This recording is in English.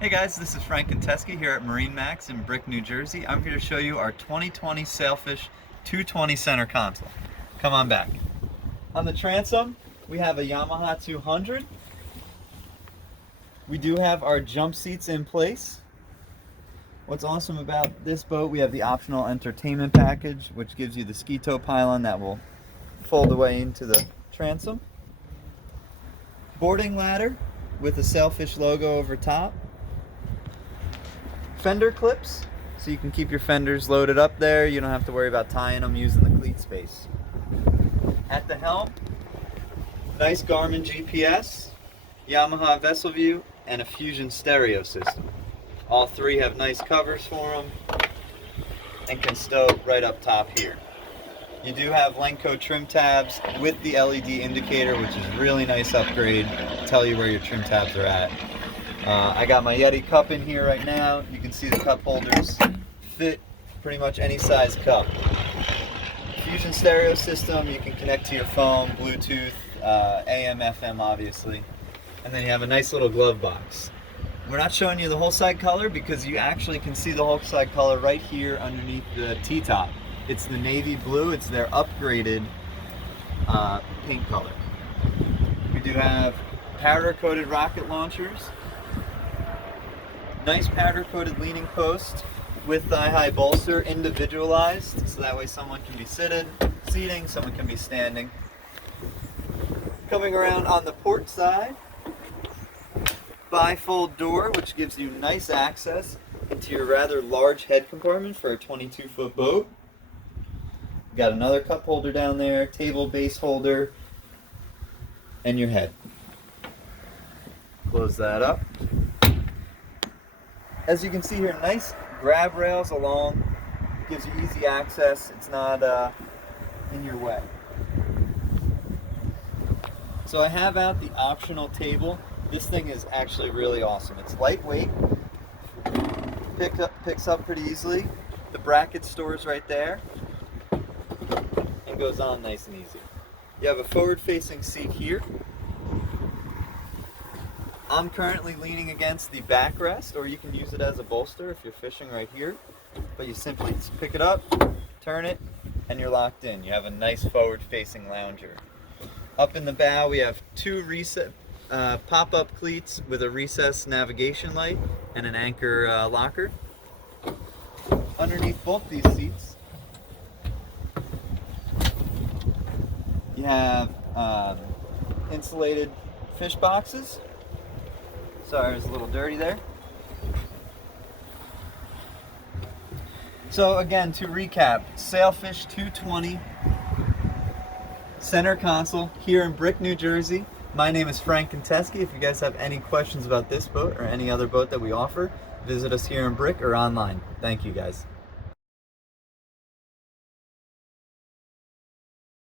Hey guys, this is Frank Konteski here at MarineMax in Brick, New Jersey. I'm here to show you our 2020 Sailfish 220 center console. Come on back. On the transom, we have a Yamaha 200. We do have our jump seats in place. What's awesome about this boat, we have the optional entertainment package, which gives you the ski tow pylon that will fold away into the transom. Boarding ladder with a Sailfish logo over top. Fender clips, so you can keep your fenders loaded up there. You don't have to worry about tying them using the cleat space. At the helm, nice Garmin GPS, Yamaha vessel view, and a Fusion stereo system. All three have nice covers for them and can stow right up top here. You do have Lenco trim tabs with the LED indicator, which is a really nice upgrade to tell you where your trim tabs are at. I got my Yeti cup in here right now. You can see the cup holders fit pretty much any size cup. Fusion stereo system, you can connect to your phone, Bluetooth, AM, FM obviously. And then you have a nice little glove box. We're not showing you the whole side color because you actually can see the whole side color right here underneath the T-top. It's the navy blue, it's their upgraded paint color. We do have powder-coated rocket launchers. Nice powder-coated leaning post with thigh-high bolster, individualized, so that way someone can be seating, someone can be standing. Coming around on the port side, bifold door, which gives you nice access into your rather large head compartment for a 22-foot boat. Got another cup holder down there, table base holder, and your head. Close that up. As you can see here, nice grab rails along, gives you easy access, it's not in your way. So I have out the optional table. This thing is actually really awesome. It's lightweight, picks up pretty easily. The bracket stores right there and goes on nice and easy. You have a forward-facing seat here. I'm currently leaning against the backrest, or you can use it as a bolster if you're fishing right here. But you simply pick it up, turn it, and you're locked in. You have a nice forward-facing lounger. Up in the bow, we have two pop-up cleats with a recessed navigation light and an anchor locker. Underneath both these seats, you have insulated fish boxes. Sorry, it was a little dirty there. So again, to recap, Sailfish 220 center console here in Brick, New Jersey. My name is Frank Konteski. If you guys have any questions about this boat or any other boat that we offer, visit us here in Brick or online. Thank you guys.